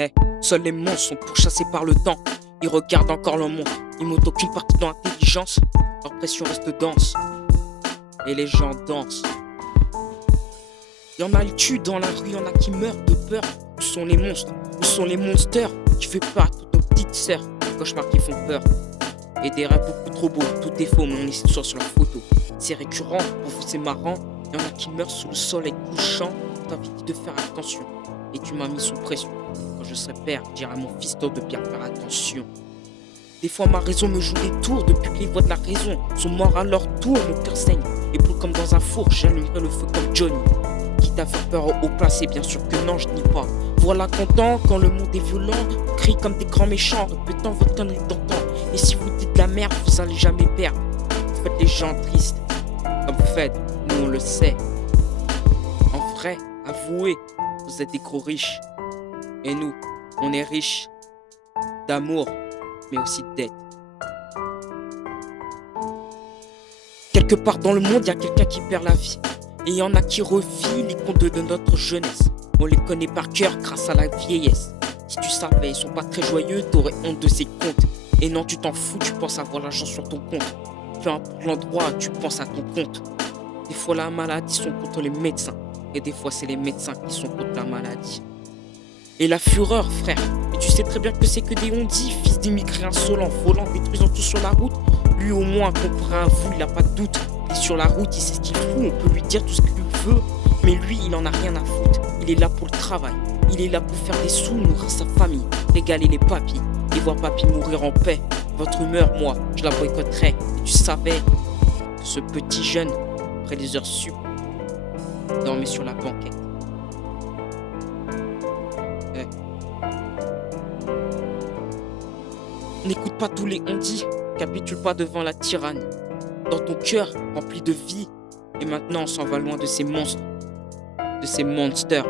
Eh, seuls les monstres sont pourchassés par le temps. Ils regardent encore leur monde. Ils montent aucune partie dans l'intelligence. Leur pression reste dense. Et les gens dansent. Y'en a qui tuent dans la rue, y'en a qui meurent de peur. Où sont les monstres? Où sont les monsters qui fait peur à toutes nos petites sœurs? Les cauchemars qui font peur. Et des rêves beaucoup trop beaux, tout est faux, mais on est sur leur photo. C'est récurrent, pour vous c'est marrant. Y'en a qui meurent sous le soleil couchant. Je t'avais dit de faire attention, et tu m'as mis sous pression. Quand je serai père, je dirai à mon fiston de bien faire attention. Des fois ma raison me joue des tours, depuis que les voix de la raison sont morts à leur tour. Mon cœur saigne, et brûle comme dans un four, j'allumerai le feu comme Johnny. Quitte à faire peur au placé, bien sûr que non, je nie pas. Voilà content quand le monde est violent, on crie comme des grands méchants, répétant votre connerie d'antan. Et si vous dites de la merde, vous allez jamais perdre. Vous faites les gens tristes, comme vous faites, nous on le sait. En vrai, avouez, vous êtes des gros riches. Et nous, on est riches d'amour, mais aussi de dette. Quelque part dans le monde, il y a quelqu'un qui perd la vie. Et il y en a qui revit les contes de notre jeunesse. On les connaît par cœur grâce à la vieillesse. Si tu savais, ils sont pas très joyeux, t'aurais honte de ces contes. Et non, tu t'en fous, tu penses avoir l'argent sur ton compte. Peu importe l'endroit, tu penses à ton compte. Des fois la maladie sont contre les médecins. Et des fois c'est les médecins qui sont contre la maladie. Et la fureur, frère. Et tu sais très bien que c'est que des ondis, fils d'immigrés insolents, volant, détruisant tout sur la route. Lui au moins, comparé à vous, il a pas de doute. Il est sur la route, il sait ce qu'il fout, on peut lui dire tout ce qu'il veut. Mais lui, il en a rien à foutre. Il est là pour le travail. Il est là pour faire des sous, nourrir sa famille, régaler les papis et voir papy mourir en paix. Votre humeur, moi, je la boycotterais. Et tu savais que ce petit jeune, après les heures sup, dormait sur la banquette. N'écoute pas tous les on-dit, capitule pas devant la tyrannie. Dans ton cœur, rempli de vie, et maintenant on s'en va loin de ces monstres, de ces monsters.